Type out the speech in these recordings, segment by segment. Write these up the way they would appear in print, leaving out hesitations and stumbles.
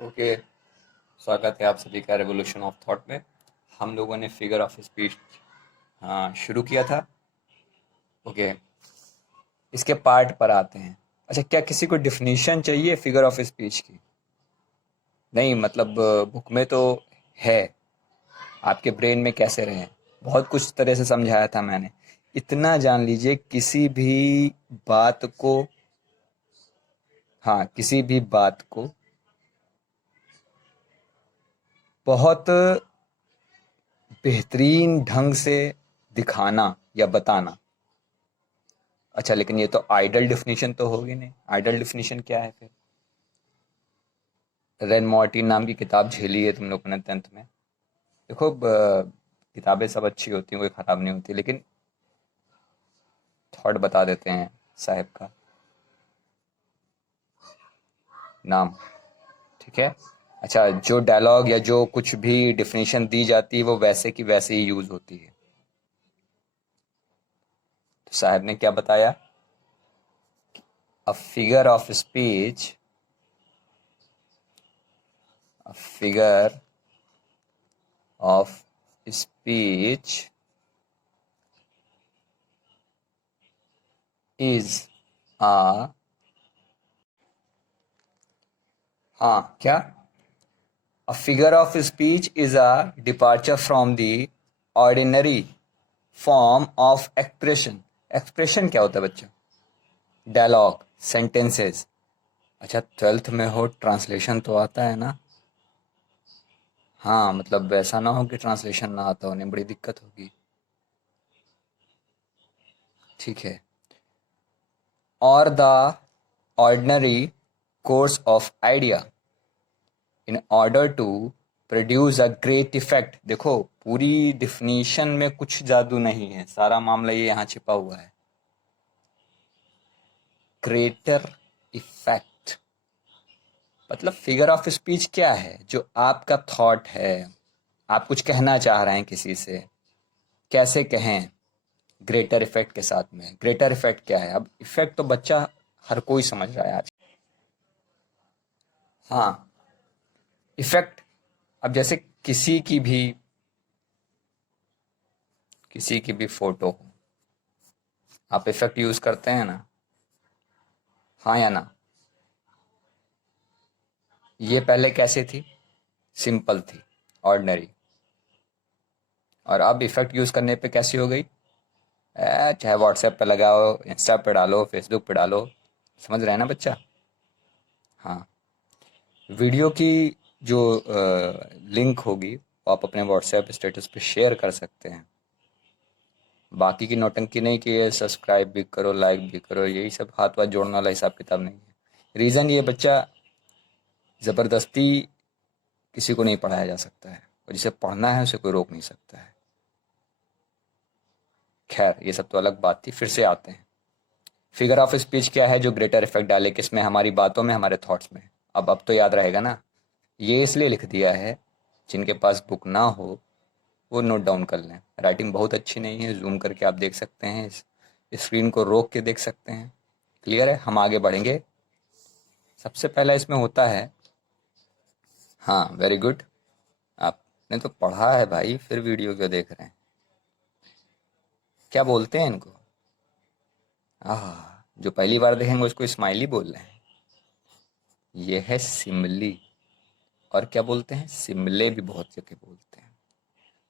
Okay. स्वागत है आप सभी का रेवोल्यूशन ऑफ थॉट में। हम लोगों ने फिगर ऑफ स्पीच शुरू किया था। ओके, इसके पार्ट पर आते हैं। अच्छा, क्या किसी को डिफिनीशन चाहिए फिगर ऑफ स्पीच की? नहीं, मतलब बुक में तो है। आपके ब्रेन में कैसे रहे? बहुत कुछ तरह से समझाया था मैंने। इतना जान लीजिए, किसी भी बात को, हाँ, किसी भी बात को बहुत बेहतरीन ढंग से दिखाना या बताना। अच्छा, लेकिन ये तो आइडल डिफिनीशन तो होगी नहीं। आइडल डिफिनीशन क्या है फिर? रेन मॉर्टिन नाम की किताब झेली है तुम लोगों ने 10th में। देखो, किताबें सब अच्छी होती हैं, कोई ख़राब नहीं होती, लेकिन थॉट बता देते हैं साहब का नाम। ठीक है। अच्छा, जो डायलॉग या जो कुछ भी डिफिनीशन दी जाती है वो वैसे की वैसे ही यूज़ होती है। तो साहब ने क्या बताया? A figure of speech, a figure of speech is a, हाँ क्या, A figure of speech is a departure from the ordinary form of expression. Expression क्या होता है बच्चा? Dialogue, sentences. अच्छा, 12th में हो, ट्रांसलेशन तो आता है ना? हाँ, मतलब वैसा ना हो कि ट्रांसलेशन ना आता होने बड़ी दिक्कत होगी। ठीक है। और the ordinary course of idea in order to produce a great effect. देखो, पूरी डिफिनीशन में कुछ जादू नहीं है, सारा मामला ये यहाँ छिपा हुआ है। ग्रेटर इफेक्ट मतलब फिगर ऑफ स्पीच क्या है? जो आपका थॉट है, आप कुछ कहना चाह रहे हैं किसी से, कैसे कहें ग्रेटर इफेक्ट के साथ में? ग्रेटर इफेक्ट क्या है? अब इफेक्ट तो बच्चा हर कोई समझ रहा है आज। हाँ, इफेक्ट। अब जैसे किसी की भी फोटो हो, आप इफेक्ट यूज करते हैं ना? हाँ या ना? ये पहले कैसे थी? सिंपल थी, ऑर्डिनरी। और अब इफेक्ट यूज करने पे कैसी हो गई? चाहे व्हाट्सएप पे लगाओ, इंस्टा पे डालो, फेसबुक पे डालो। समझ रहे हैं ना बच्चा? हाँ। वीडियो की जो लिंक होगी वो आप अपने व्हाट्सएप स्टेटस पे शेयर कर सकते हैं। बाकी की नौटंकी नहीं कि ये सब्सक्राइब भी करो, लाइक भी करो, यही सब हाथ वाथ जोड़ने वाला हिसाब किताब नहीं है। रीज़न ये, बच्चा ज़बरदस्ती किसी को नहीं पढ़ाया जा सकता है, और जिसे पढ़ना है उसे कोई रोक नहीं सकता है। खैर, ये सब तो अलग बात थी। फिर से आते हैं, फिगर ऑफ स्पीच क्या है जो ग्रेटर इफेक्ट डाले किसमें? हमारी बातों में, हमारे थॉट्स में। अब तो याद रहेगा ना? ये इसलिए लिख दिया है, जिनके पास बुक ना हो वो नोट डाउन कर लें। राइटिंग बहुत अच्छी नहीं है, जूम करके आप देख सकते हैं, इस स्क्रीन को रोक के देख सकते हैं। क्लियर है? हम आगे बढ़ेंगे। सबसे पहला इसमें होता है, हाँ, वेरी गुड, आपने तो पढ़ा है भाई, फिर वीडियो क्यों देख रहे हैं? क्या बोलते हैं इनको? आह, जो पहली बार देखेंगे उसको स्माइली बोल रहे हैं। ये है सिमली। और क्या बोलते हैं? सिमले भी बहुत जगह बोलते हैं।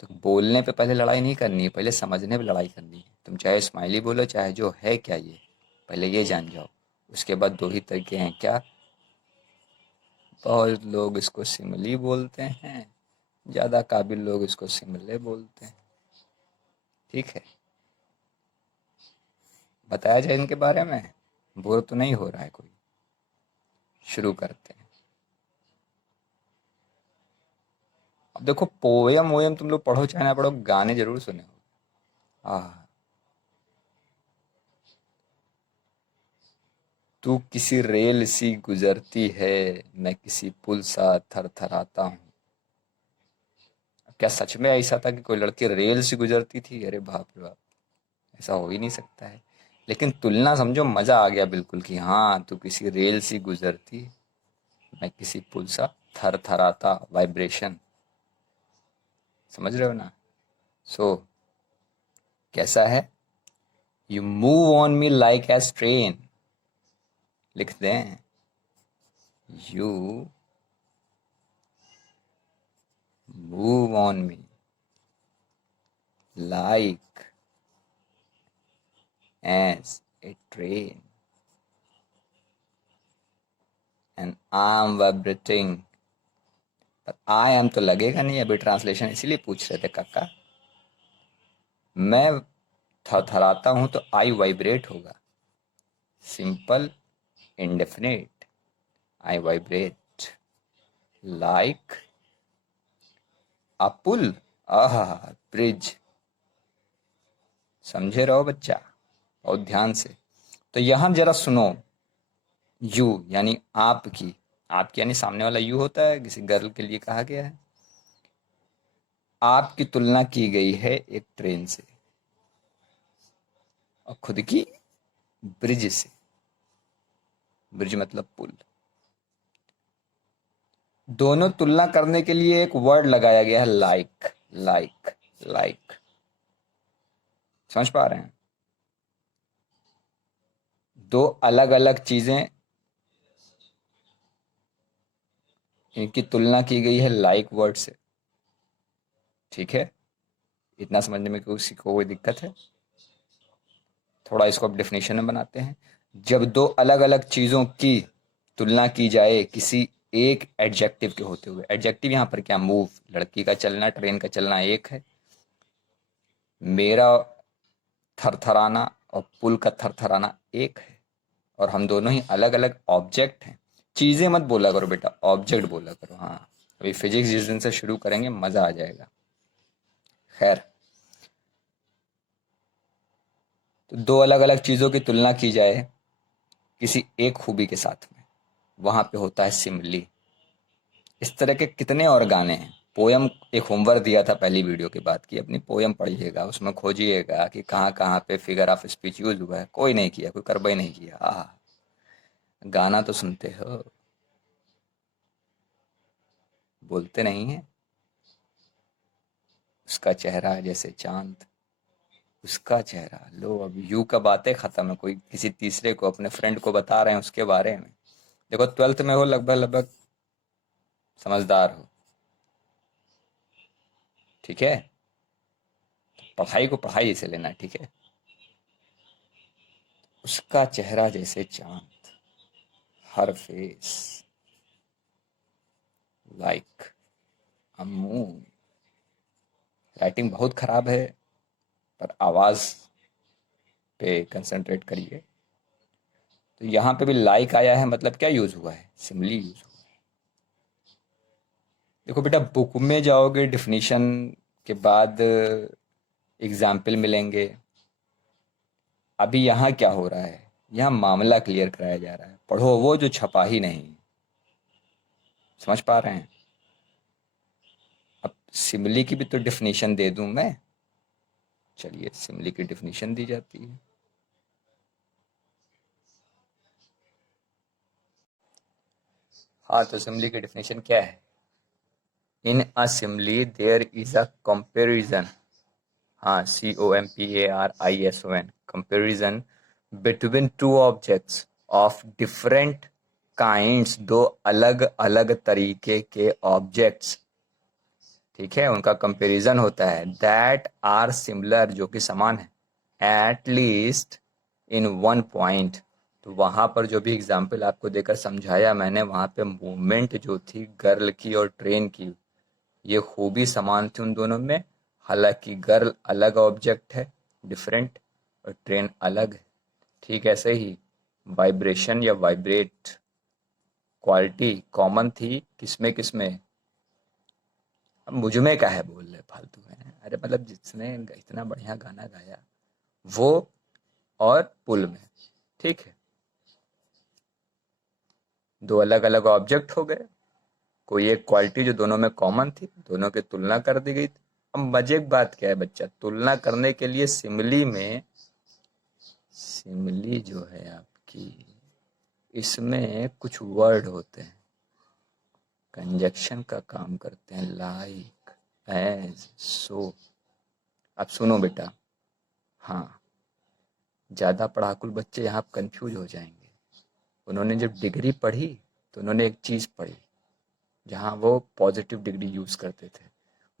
तो बोलने पे पहले लड़ाई नहीं करनी है, पहले समझने पे लड़ाई करनी है। तुम चाहे स्माइली बोलो, चाहे जो है क्या ये, पहले ये जान जाओ। उसके बाद दो ही तरीके हैं, क्या? बहुत लोग इसको सिमली बोलते हैं, ज़्यादा काबिल लोग इसको सिमले बोलते हैं। ठीक है, बताया जाए इनके बारे में? बोर तो नहीं हो रहा है कोई? शुरू करते हैं। अब देखो, पोयम वोयम तुम लोग पढ़ो चाहे ना पढ़ो, गाने जरूर सुने हो। आह, तू किसी रेल सी गुजरती है, मैं किसी पुल सा थरथराता हूँ। क्या सच में ऐसा था कि कोई लड़की रेल से गुजरती थी? अरे बाप रे बाप, ऐसा हो ही नहीं सकता है। लेकिन तुलना समझो, मजा आ गया बिल्कुल कि हाँ, तू किसी रेल सी गुजरती, मैं किसी पुल सा थरथराता, वाइब्रेशन, समझ रहे हो ना। सो कैसा है, you move on me like as train, लिख दें, you move on me like as a train and I am vibrating, पर I am तो लगेगा नहीं, अभी ट्रांसलेशन इसीलिए पूछ रहे थे काका। मैं थरथराता हूं तो आई वाइब्रेट होगा, simple indefinite, I vibrate like a पुल, आहा, ब्रिज। समझे रहो बच्चा, और ध्यान से। तो यहां जरा सुनो, यू यानी आपकी, आपकी यानी सामने वाला यू होता है, किसी गर्ल के लिए कहा गया है। आपकी तुलना की गई है एक ट्रेन से और खुद की ब्रिज से। ब्रिज मतलब पुल। दोनों तुलना करने के लिए एक वर्ड लगाया गया है, लाइक, लाइक, लाइक। समझ पा रहे हैं, दो अलग अलग चीजें, इनकी तुलना की गई है लाइक वर्ड से। ठीक है, इतना समझने में किसी को कोई दिक्कत है? थोड़ा इसको अब डेफिनेशन में बनाते हैं। जब दो अलग अलग चीजों की तुलना की जाए किसी एक एडजेक्टिव के होते हुए, एडजेक्टिव यहाँ पर क्या, मूव, लड़की का चलना, ट्रेन का चलना एक है, मेरा थरथराना और पुल का थरथराना एक है, और हम दोनों ही अलग अलग ऑब्जेक्ट हैं। चीजें मत बोला करो बेटा, ऑब्जेक्ट बोला करो। हाँ, अभी फिजिक्स जिस दिन से शुरू करेंगे मजा आ जाएगा। खैर, तो दो अलग अलग चीजों की तुलना की जाए किसी एक खूबी के साथ में, वहां पे होता है सिमिली। इस तरह के कितने और गाने हैं। पोयम, एक होमवर्क दिया था पहली वीडियो के बाद की, अपनी पोयम पढ़िएगा, उसमें खोजिएगा कि कहाँ कहाँ पे फिगर ऑफ स्पीच यूज हुआ है। कोई नहीं किया, कोई करबई नहीं किया। आह, गाना तो सुनते हो, बोलते नहीं है। उसका चेहरा जैसे चांद, उसका चेहरा, लो अब यू का बातें खत्म है, कोई किसी तीसरे को, अपने फ्रेंड को बता रहे हैं उसके बारे में। देखो 12th में हो, लगभग लगभग समझदार हो, ठीक है। पढ़ाई को पढ़ाई से लेना, ठीक है। उसका चेहरा जैसे चांद, her face like a moon. Writing बहुत खराब है, पर आवाज पे कंसंट्रेट करिए। तो यहाँ पे भी लाइक आया है, मतलब क्या यूज हुआ है, सिमिली यूज हुआ है। देखो बेटा, बुक में जाओगे डिफिनीशन के बाद एग्जाम्पल मिलेंगे। अभी यहाँ क्या हो रहा है, यहाँ मामला क्लियर कराया जा रहा है, पढ़ो वो जो छपा ही नहीं। समझ पा रहे हैं? अब सिमिली की भी तो डिफिनीशन दे दूं मैं। चलिए, सिमिली की डिफिनीशन दी जाती है। हाँ, तो सिमिली की डिफिनीशन क्या है? In a simile there is a comparison, हाँ, COMPARISON, comparison between two objects of different kinds, दो अलग अलग तरीके के ऑब्जेक्ट्स, ठीक है, उनका कंपैरिजन होता है। दैट आर सिमिलर, जो कि समान है, at least in one point. तो वहां पर जो भी एग्जाम्पल आपको देकर समझाया मैंने, वहां पे मूवमेंट जो थी गर्ल की और ट्रेन की, ये खूबी समान थी उन दोनों में। हालांकि गर्ल अलग ऑब्जेक्ट है, डिफरेंट, और ट्रेन अलग है। ठीक ऐसे ही वाइब्रेशन या वाइब्रेट क्वालिटी कॉमन थी किसमें किसमें। अब मुझ में क्या है बोल रहे फालतू में, अरे मतलब जिसने इतना बढ़िया गाना गाया वो, और पुल में, ठीक है। दो अलग अलग ऑब्जेक्ट हो गए, कोई एक क्वालिटी जो दोनों में कॉमन थी, दोनों की तुलना कर दी गई। अब मजे की बात क्या है बच्चा, तुलना करने के लिए सिमिली में, सिमिली जो है आपकी, इसमें कुछ वर्ड होते हैं, कंजक्शन का काम करते हैं, लाइक, एज, सो। अब सुनो बेटा, हाँ, ज़्यादा पढ़ाकुल बच्चे यहाँ कंफ्यूज हो जाएंगे। उन्होंने जब डिग्री पढ़ी तो उन्होंने एक चीज़ पढ़ी, जहाँ वो पॉजिटिव डिग्री यूज़ करते थे।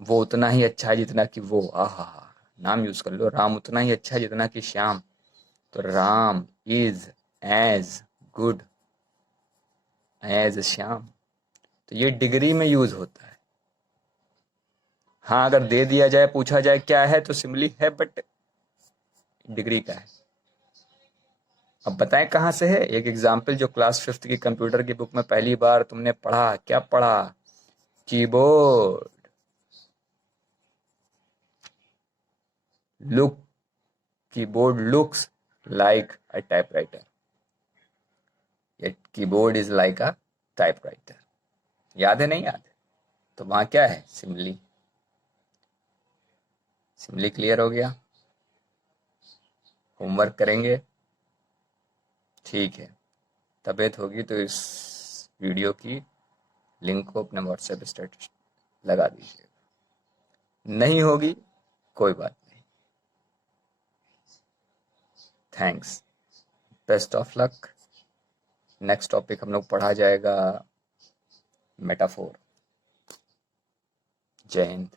वो उतना ही अच्छा है जितना कि वो, आहा, नाम यूज़ कर लो, राम उतना ही अच्छा है जितना कि श्याम। तो Ram is as good as Shyam. तो ये डिग्री में यूज होता है। हाँ, अगर दे दिया जाए, पूछा जाए क्या है, तो सिमली है, बट डिग्री का है। अब बताएं कहाँ से है। एक एग्जाम्पल जो क्लास 5th की कंप्यूटर की बुक में पहली बार तुमने पढ़ा, क्या पढ़ा? Keyboard. Look, keyboard looks like a typewriter. ये keyboard is like a typewriter. याद है, नहीं याद है? तो वहां क्या है? सिमली। सिमली क्लियर हो गया? होमवर्क करेंगे? ठीक है। तबीयत होगी तो इस वीडियो की लिंक को अपने व्हाट्सएप स्टेटस लगा दीजिए। नहीं होगी, कोई बात नहीं। Thanks, best of luck. Next topic हम लोग पढ़ा जाएगा मेटाफोर। जय हिंद।